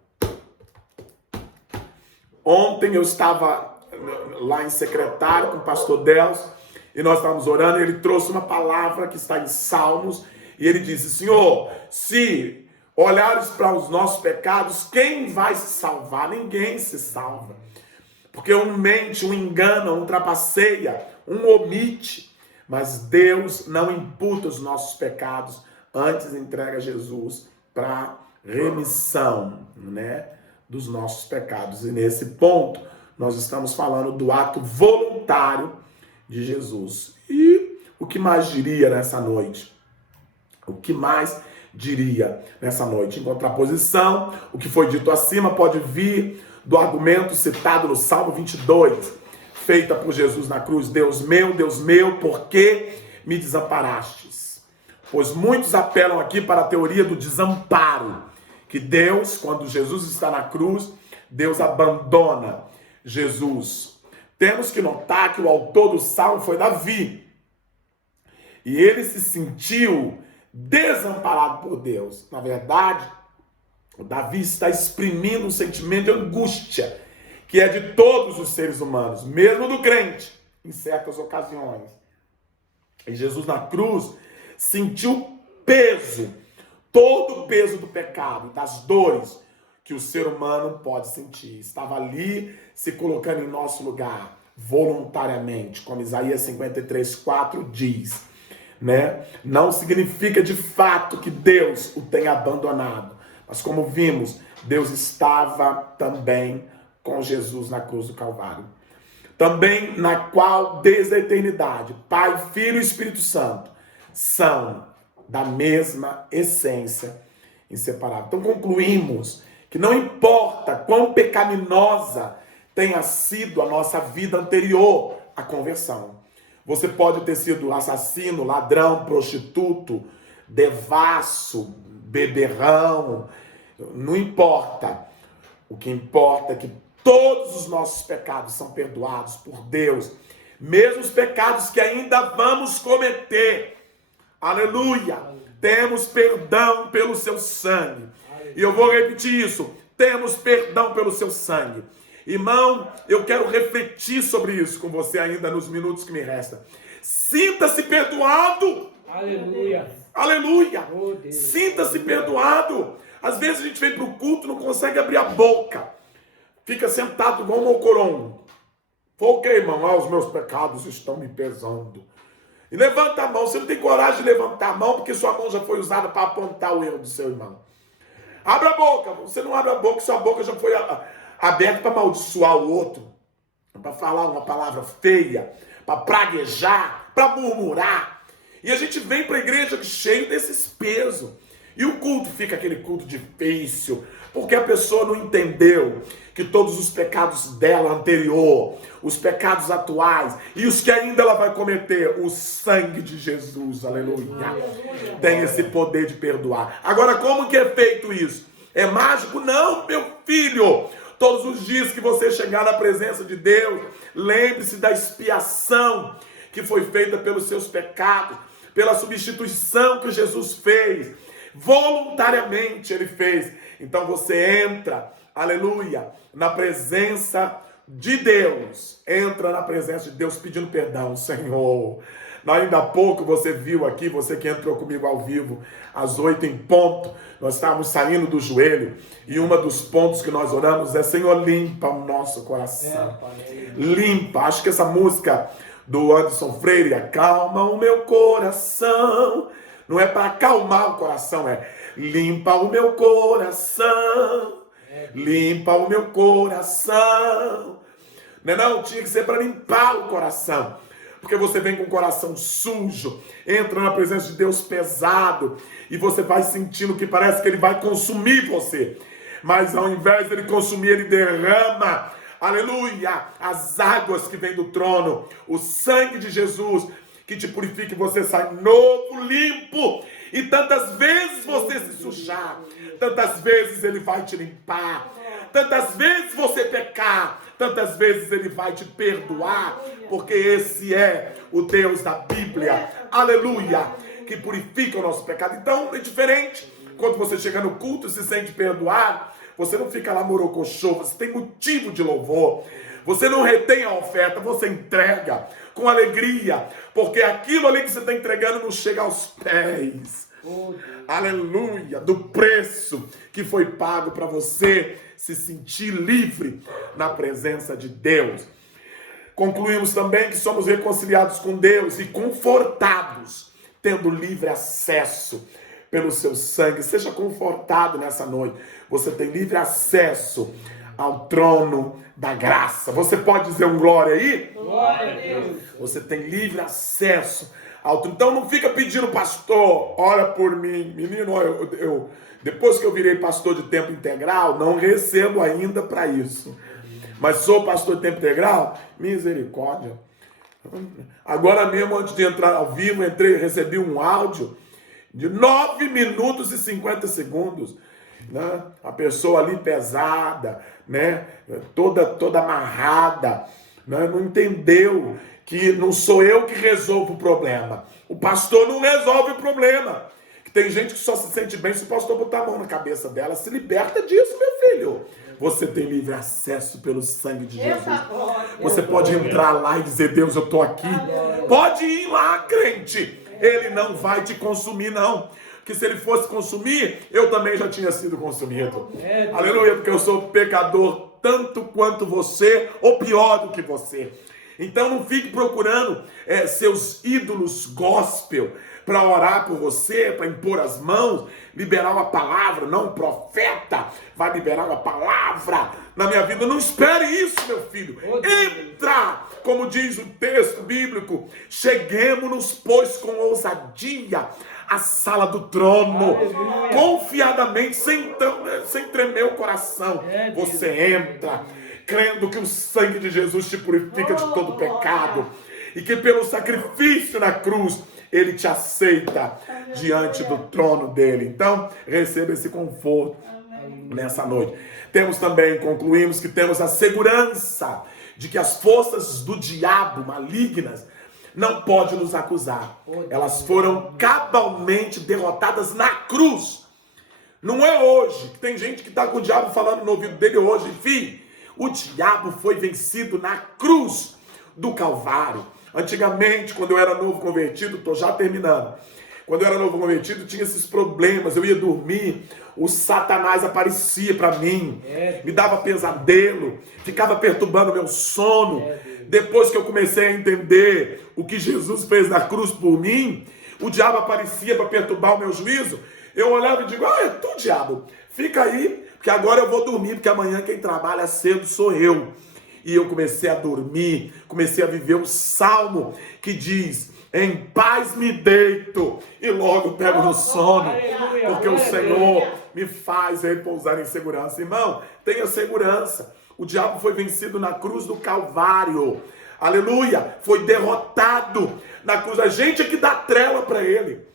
Ontem eu estava lá em Secretário com o pastor Delcio, e nós estávamos orando, e ele trouxe uma palavra que está em Salmos, e ele disse: Senhor, se olhares para os nossos pecados, quem vai se salvar? Ninguém se salva. Porque um mente, um engana, um trapaceia, um omite. Mas Deus não imputa os nossos pecados, antes entrega Jesus para remissão, né, dos nossos pecados. E nesse ponto, nós estamos falando do ato voluntário de Jesus. E o que mais diria nessa noite? O que mais diria nessa noite? Em contraposição, o que foi dito acima pode vir do argumento citado no Salmo 22, feita por Jesus na cruz: Deus meu, por que me desamparastes? Pois muitos apelam aqui para a teoria do desamparo, que Deus, quando Jesus está na cruz, Deus abandona Jesus. Temos que notar que o autor do Salmo foi Davi, e ele se sentiu desamparado por Deus. Na verdade, o Davi está exprimindo um sentimento de angústia, que é de todos os seres humanos, mesmo do crente, em certas ocasiões. E Jesus na cruz sentiu peso, todo o peso do pecado, das dores que o ser humano pode sentir. Estava ali se colocando em nosso lugar, voluntariamente, como Isaías 53:4 diz. Né? Não significa de fato que Deus o tenha abandonado, mas como vimos, Deus estava também com Jesus na cruz do Calvário, também na qual desde a eternidade Pai, Filho e Espírito Santo são da mesma essência, inseparável. Então concluímos que não importa quão pecaminosa tenha sido a nossa vida anterior à conversão. Você pode ter sido assassino, ladrão, prostituto, devasso, beberrão, não importa. O que importa é que todos os nossos pecados são perdoados por Deus, mesmo os pecados que ainda vamos cometer. Aleluia! Temos perdão pelo seu sangue. E eu vou repetir isso. Temos perdão pelo seu sangue. Irmão, eu quero refletir sobre isso com você ainda nos minutos que me restam. Sinta-se perdoado. Aleluia. Aleluia. Oh, Deus. Sinta-se perdoado. Às vezes a gente vem para o culto e não consegue abrir a boca. Fica sentado igual um mocorongo. Ok, irmão, os meus pecados estão me pesando. E levanta a mão. Você não tem coragem de levantar a mão porque sua mão já foi usada para apontar o erro do seu irmão. Abra a boca. Você não abre a boca, sua boca já foi aberta para amaldiçoar o outro, para falar uma palavra feia, para praguejar, para murmurar. E a gente vem para a igreja cheio desses pesos. E o culto fica aquele culto difícil, porque a pessoa não entendeu que todos os pecados dela anterior, os pecados atuais e os que ainda ela vai cometer, o sangue de Jesus, aleluia, tem esse poder de perdoar. Agora, como que é feito isso? É mágico? Não, meu filho. Todos os dias que você chegar na presença de Deus, lembre-se da expiação que foi feita pelos seus pecados, pela substituição que Jesus fez. Voluntariamente ele fez. Então você entra, aleluia, na presença de Deus. Entra na presença de Deus pedindo perdão, Senhor. Ainda há pouco você viu aqui, você que entrou comigo ao vivo, às 8 em ponto, nós estávamos saindo do joelho, e um dos pontos que nós oramos é: Senhor, limpa o nosso coração. Limpa. Acho que essa música do Anderson Freire, acalma o meu coração, não é para acalmar o coração, é limpa o meu coração, limpa o meu coração. Não, tinha que ser para limpar o coração. Porque você vem com o coração sujo, entra na presença de Deus pesado, e você vai sentindo que parece que ele vai consumir você. Mas ao invés de ele consumir, ele derrama, aleluia, as águas que vêm do trono, o sangue de Jesus, que te purifica e você sai novo, limpo. E tantas vezes você se sujar, tantas vezes ele vai te limpar, tantas vezes você pecar, tantas vezes ele vai te perdoar, porque esse é o Deus da Bíblia, aleluia, que purifica o nosso pecado. Então é diferente. Quando você chega no culto e se sente perdoado, você não fica lá morocochô, você tem motivo de louvor. Você não retém a oferta, você entrega com alegria, porque aquilo ali que você está entregando não chega aos pés, aleluia, do preço que foi pago para você se sentir livre na presença de Deus. Concluímos também que somos reconciliados com Deus e confortados, tendo livre acesso pelo seu sangue. Seja confortado nessa noite. Você tem livre acesso ao trono da graça. Você pode dizer um glória aí? Glória a Deus. Você tem livre acesso ao trono. Então não fica pedindo, pastor, ora por mim. Menino, eu depois que eu virei pastor de tempo integral, não recebo ainda para isso. Mas sou pastor de tempo integral? Misericórdia. Agora mesmo, antes de entrar ao vivo, recebi um áudio de 9 minutos e 50 segundos. Né? A pessoa ali pesada, né? toda amarrada, né? Não entendeu que não sou eu que resolvo o problema. O pastor não resolve o problema. Tem gente que só se sente bem se o pastor botar a mão na cabeça dela. Se liberta disso, meu filho. Você tem livre acesso pelo sangue de Jesus. Você pode entrar lá e dizer, Deus, eu estou aqui. Pode ir lá, crente. Ele não vai te consumir, não. Porque se ele fosse consumir, eu também já tinha sido consumido. Aleluia, porque eu sou pecador tanto quanto você, ou pior do que você. Então não fique procurando seus ídolos gospel para orar por você, para impor as mãos, liberar uma palavra. Não, o profeta vai liberar uma palavra na minha vida. Não espere isso, meu filho. Entra, como diz o texto bíblico, cheguemos-nos, pois, com ousadia à sala do trono, confiadamente, sem tremer o coração. Você entra, crendo que o sangue de Jesus te purifica de todo pecado e que pelo sacrifício na cruz, ele te aceita diante do trono dele. Então, receba esse conforto nessa noite. Concluímos que temos a segurança de que as forças do diabo malignas não podem nos acusar. Elas foram cabalmente derrotadas na cruz. Não é hoje, que tem gente que está com o diabo falando no ouvido dele hoje. Enfim, o diabo foi vencido na cruz do Calvário. Antigamente, quando eu era novo convertido, estou já terminando. Quando eu era novo convertido, tinha esses problemas. Eu ia dormir, o Satanás aparecia para mim, me dava pesadelo, ficava perturbando meu sono. Depois que eu comecei a entender o que Jesus fez na cruz por mim, o diabo aparecia para perturbar o meu juízo. Eu olhava e digo, é tu, diabo, fica aí, porque agora eu vou dormir, porque amanhã quem trabalha cedo sou eu. E eu comecei a dormir, comecei a viver o salmo que diz, em paz me deito e logo pego no sono, porque o Senhor me faz repousar em segurança. Irmão, tenha segurança. O diabo foi vencido na cruz do Calvário. Aleluia! Foi derrotado na cruz. A gente é que dá trela para ele.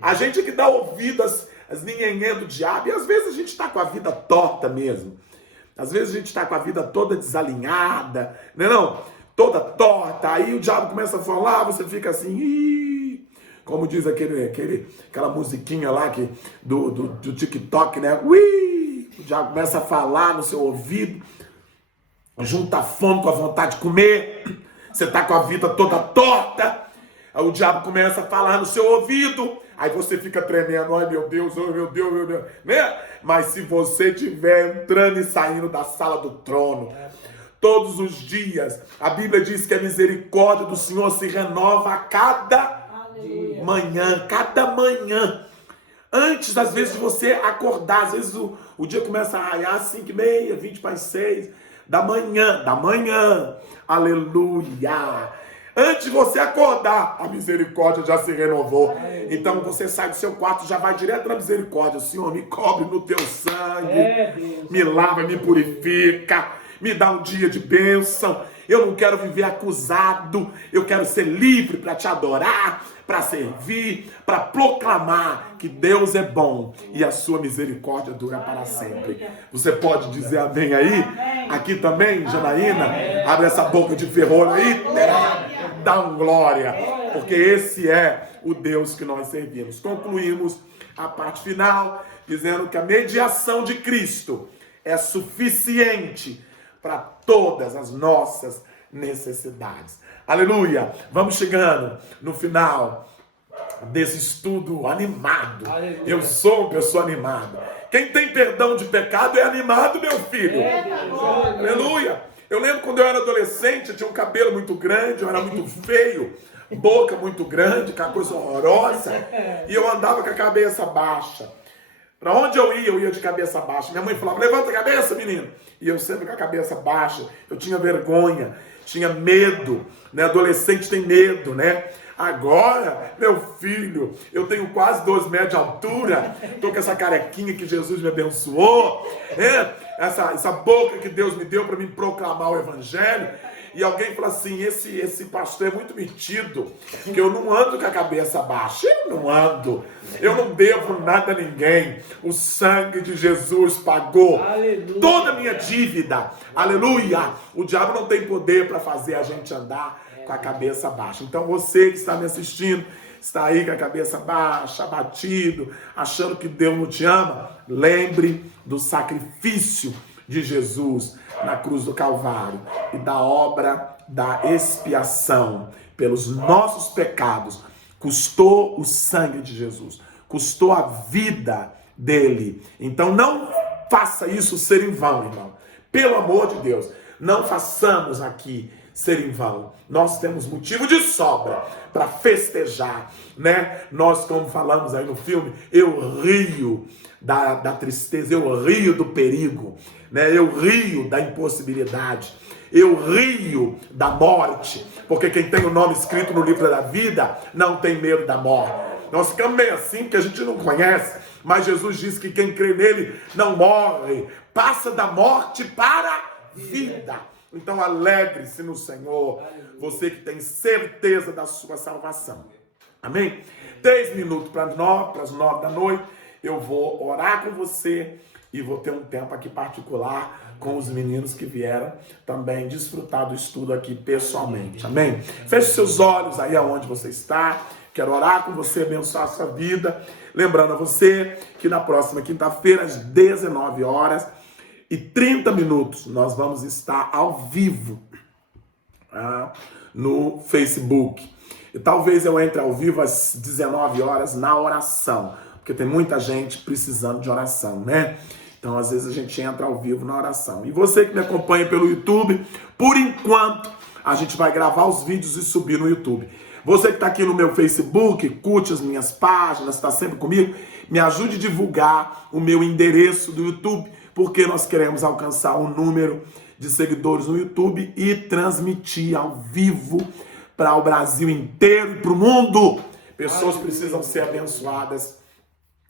A gente é que dá ouvido às ninhenhé do diabo. E às vezes a gente está com a vida torta mesmo. Às vezes a gente está com a vida toda desalinhada, não? Toda torta. Aí o diabo começa a falar, você fica assim, ih, como diz aquela musiquinha lá do TikTok, né? Ui! O diabo começa a falar no seu ouvido, junta a fome com a vontade de comer, você está com a vida toda torta, aí o diabo começa a falar no seu ouvido, aí você fica tremendo, ai meu Deus, né? Mas se você estiver entrando e saindo da sala do trono, todos os dias, a Bíblia diz que a misericórdia do Senhor se renova a cada manhã, Antes, às vezes, de você acordar, às vezes o dia começa a raiar 5h30, 5:20 da manhã, aleluia. Antes de você acordar, a misericórdia já se renovou. Então você sai do seu quarto, já vai direto na misericórdia. Senhor, me cobre no teu sangue, me lava, me purifica, me dá um dia de bênção. Eu não quero viver acusado, eu quero ser livre para te adorar, para servir, para proclamar que Deus é bom e a sua misericórdia dura para sempre. Você pode dizer amém aí? Aqui também, Janaína? Abre essa boca de ferrolho aí, dá um glória, porque esse é o Deus que nós servimos. Concluímos a parte final dizendo que a mediação de Cristo é suficiente para todas as nossas necessidades. Aleluia! Vamos chegando no final desse estudo animado. Aleluia. Eu sou uma pessoa animada. Quem tem perdão de pecado é animado, meu filho. Aleluia! Eu lembro quando eu era adolescente, eu tinha um cabelo muito grande, eu era muito feio, boca muito grande, aquela coisa horrorosa, e eu andava com a cabeça baixa. Para onde eu ia de cabeça baixa. Minha mãe falava, levanta a cabeça, menino. E eu sempre com a cabeça baixa, eu tinha vergonha, tinha medo, né? Adolescente tem medo, né? Agora, meu filho, eu tenho quase 2 metros de altura, tô com essa carequinha que Jesus me abençoou, essa boca que Deus me deu para me proclamar o evangelho. E alguém fala assim, esse pastor é muito metido, que eu não ando com a cabeça baixa. Eu não ando, eu não devo nada a ninguém. O sangue de Jesus pagou toda a minha dívida. Aleluia! O diabo não tem poder para fazer a gente andar com a cabeça baixa. Então você que está me assistindo, está aí com a cabeça baixa, abatido, achando que Deus não te ama, lembre do sacrifício de Jesus na cruz do Calvário e da obra da expiação pelos nossos pecados. Custou o sangue de Jesus, custou a vida dele. Então não faça isso ser em vão, irmão. Pelo amor de Deus, não façamos aqui ser em vão. Nós temos motivo de sobra para festejar, né? Nós, como falamos aí no filme, eu rio da tristeza, eu rio do perigo, né? Eu rio da impossibilidade, eu rio da morte, porque quem tem o nome escrito no livro da vida não tem medo da morte. Nós ficamos meio assim porque a gente não conhece, mas Jesus disse que quem crê nele não morre, passa da morte para a vida. Então alegre-se no Senhor, você que tem certeza da sua salvação. Amém? 3 minutos para as 9 da noite, eu vou orar com você e vou ter um tempo aqui particular com os meninos que vieram também desfrutar do estudo aqui pessoalmente. Amém? Feche seus olhos aí aonde você está. Quero orar com você, abençoar a sua vida. Lembrando a você que na próxima quinta-feira, às 19h30, nós vamos estar ao vivo no Facebook. E talvez eu entre ao vivo às 19 horas na oração, porque tem muita gente precisando de oração, né? Então, às vezes, a gente entra ao vivo na oração. E você que me acompanha pelo YouTube, por enquanto, a gente vai gravar os vídeos e subir no YouTube. Você que está aqui no meu Facebook, curte as minhas páginas, está sempre comigo, me ajude a divulgar o meu endereço do YouTube, porque nós queremos alcançar um número de seguidores no YouTube e transmitir ao vivo para o Brasil inteiro e para o mundo. Pessoas precisam ser abençoadas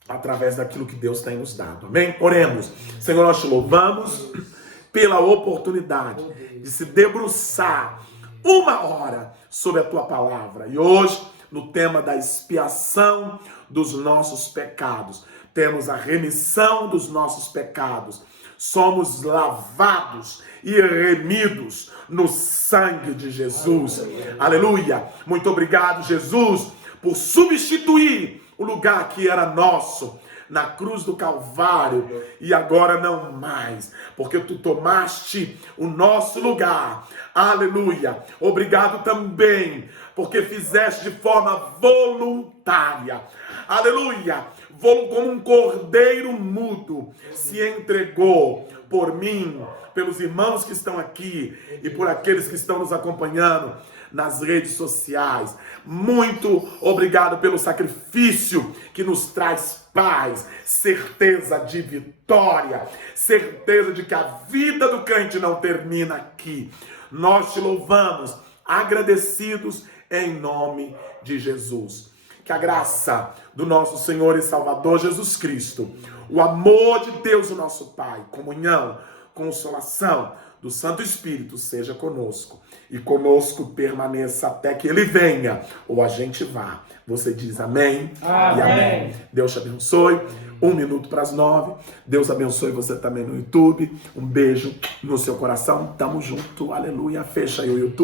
através daquilo que Deus tem nos dado. Amém? Oremos. Senhor, nós te louvamos pela oportunidade de se debruçar 1 hora sobre a tua palavra. E hoje, no tema da expiação dos nossos pecados, temos a remissão dos nossos pecados. Somos lavados e remidos no sangue de Jesus. Aleluia! Muito obrigado, Jesus, por substituir o lugar que era nosso na cruz do Calvário, e agora não mais, porque tu tomaste o nosso lugar. Aleluia! Obrigado também, porque fizeste de forma voluntária. Aleluia! Como um cordeiro mudo se entregou por mim, pelos irmãos que estão aqui e por aqueles que estão nos acompanhando nas redes sociais. Muito obrigado pelo sacrifício que nos traz paz, certeza de vitória, certeza de que a vida do crente não termina aqui. Nós te louvamos, agradecidos em nome de Jesus. Que a graça do nosso Senhor e Salvador Jesus Cristo, o amor de Deus, o nosso Pai, comunhão, consolação do Santo Espírito seja conosco. E conosco permaneça até que Ele venha, ou a gente vá. Você diz amém, amém. E amém. Deus te abençoe. 1 minuto para as 9. Deus abençoe você também no YouTube. Um beijo no seu coração. Tamo junto. Aleluia. Fecha aí o YouTube.